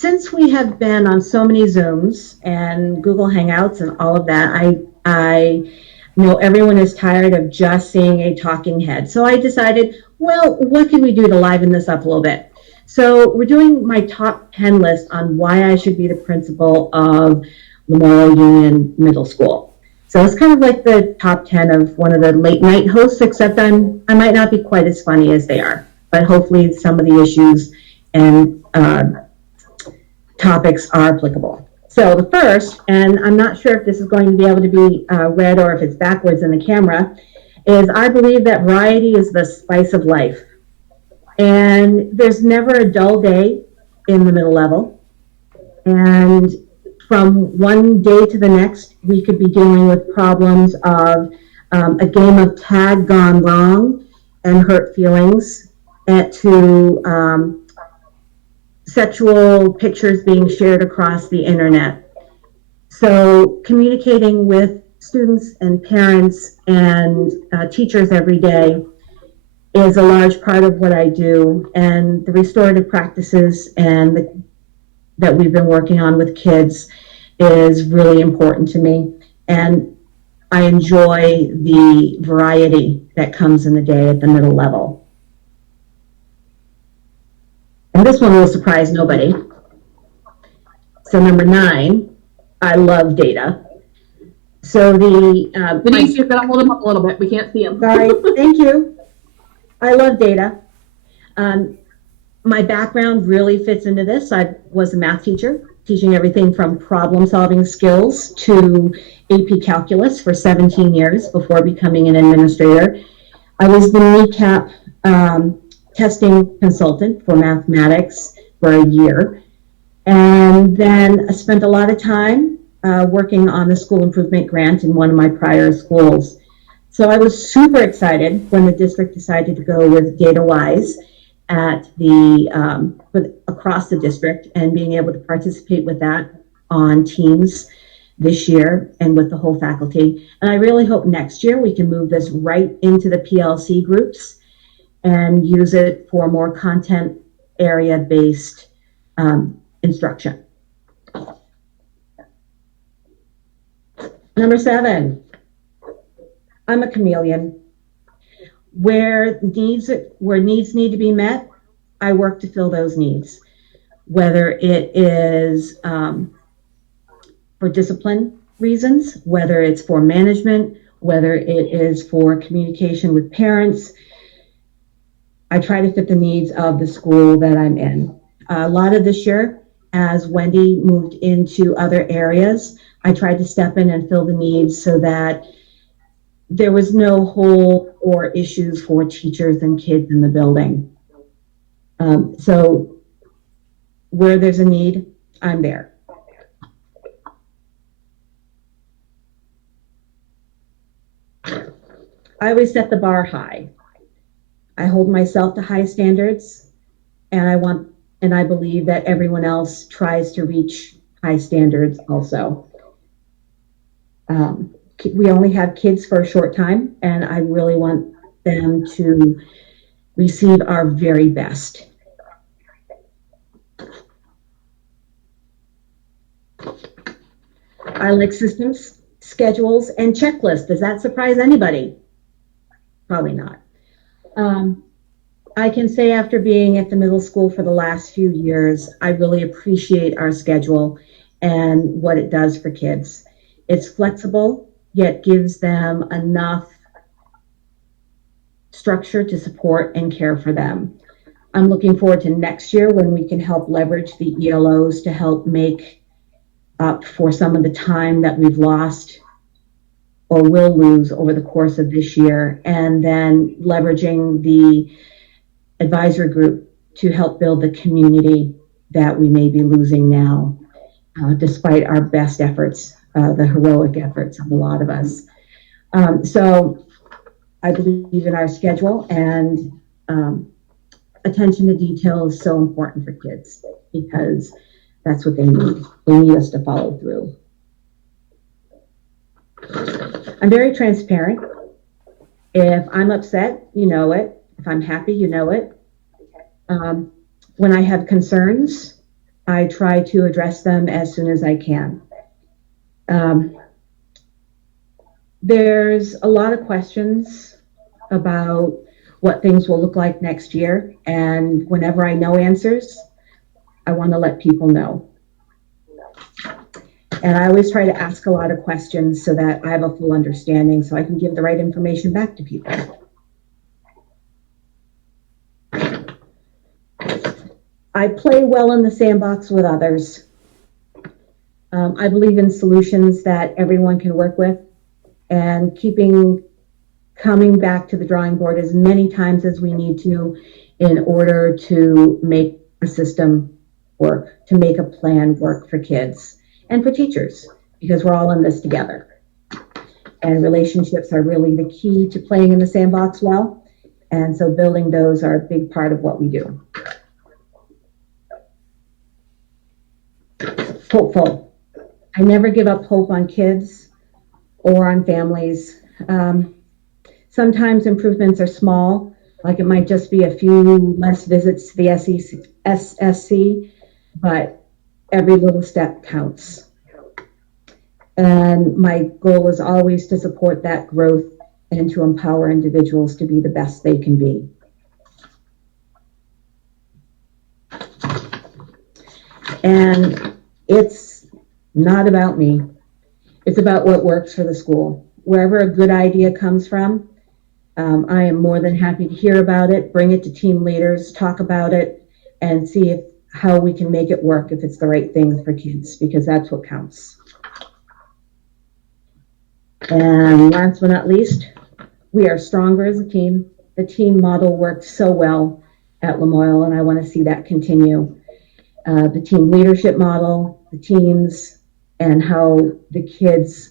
since we have been on so many Zooms and Google Hangouts and all of that, I know everyone is tired of just seeing a talking head. So I decided, well, what can we do to liven this up a little bit? So we're doing my top 10 list on why I should be the principal of Memorial Union Middle School. So it's kind of like the top 10 of one of the late night hosts, except I might not be quite as funny as they are, but hopefully some of the issues and topics are applicable. So the first, and I'm not sure if this is going to be able to be read or if it's backwards in the camera, is I believe that variety is the spice of life. And there's never a dull day in the middle level. And from one day to the next, we could be dealing with problems of a game of tag gone wrong and hurt feelings, and to sexual pictures being shared across the internet. So communicating with students and parents and teachers every day is a large part of what I do, and the restorative practices that we've been working on with kids is really important to me. And I enjoy the variety that comes in the day at the middle level. And this one will surprise nobody. So number 9, I love data. So Denise, you've got to hold them up a little bit. We can't see them. Sorry, thank you. I love data. My background really fits into this. I was a math teacher, teaching everything from problem-solving skills to AP Calculus for 17 years before becoming an administrator. I was the kneecap testing consultant for mathematics for a year. And then I spent a lot of time working on the school improvement grant in one of my prior schools. So I was super excited when the district decided to go with DataWise at across the district, and being able to participate with that on Teams this year and with the whole faculty. And I really hope next year we can move this right into the PLC groups and use it for more content area-based instruction. Number 7, I'm a chameleon. Where needs need to be met, I work to fill those needs, whether it is for discipline reasons, whether it's for management, whether it is for communication with parents. I try to fit the needs of the school that I'm in. A lot of this year, as Wendy moved into other areas, I tried to step in and fill the needs so that there was no hole or issues for teachers and kids in the building. So where there's a need, I'm there. I always set the bar high. I hold myself to high standards, and I believe that everyone else tries to reach high standards also. We only have kids for a short time, and I really want them to receive our very best. I like systems, schedules, and checklists. Does that surprise anybody? Probably not. I can say after being at the middle school for the last few years, I really appreciate our schedule and what it does for kids. It's flexible, yet gives them enough structure to support and care for them. I'm looking forward to next year when we can help leverage the ELOs to help make up for some of the time that we've lost or will lose over the course of this year, and then leveraging the advisory group to help build the community that we may be losing now, despite our best efforts, the heroic efforts of a lot of us. So I believe in our schedule, and attention to detail is so important for kids because that's what they need. They need us to follow through. I'm very transparent. If I'm upset, you know it. If I'm happy, you know it. When I have concerns, I try to address them as soon as I can. There's a lot of questions about what things will look like next year, and whenever I know answers, I want to let people know. And I always try to ask a lot of questions so that I have a full understanding so I can give the right information back to people. I play well in the sandbox with others. I believe in solutions that everyone can work with, and coming back to the drawing board as many times as we need to in order to make a system work, to make a plan work for kids and for teachers, because we're all in this together. And relationships are really the key to playing in the sandbox well. And so building those are a big part of what we do. Hopeful. I never give up hope on kids or on families. Sometimes improvements are small, like it might just be a few less visits to the SSC, but every little step counts. And my goal is always to support that growth and to empower individuals to be the best they can be. And it's not about me. It's about what works for the school. Wherever a good idea comes from, I am more than happy to hear about it, bring it to team leaders, talk about it, and see how we can make it work if it's the right thing for kids, because that's what counts. And last but not least, we are stronger as a team. The team model worked so well at Lamoille, and I want to see that continue. The team leadership model, the teams, and how the kids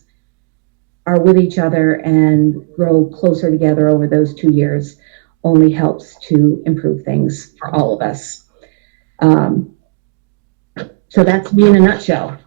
are with each other and grow closer together over those 2 years only helps to improve things for all of us. So that's me in a nutshell.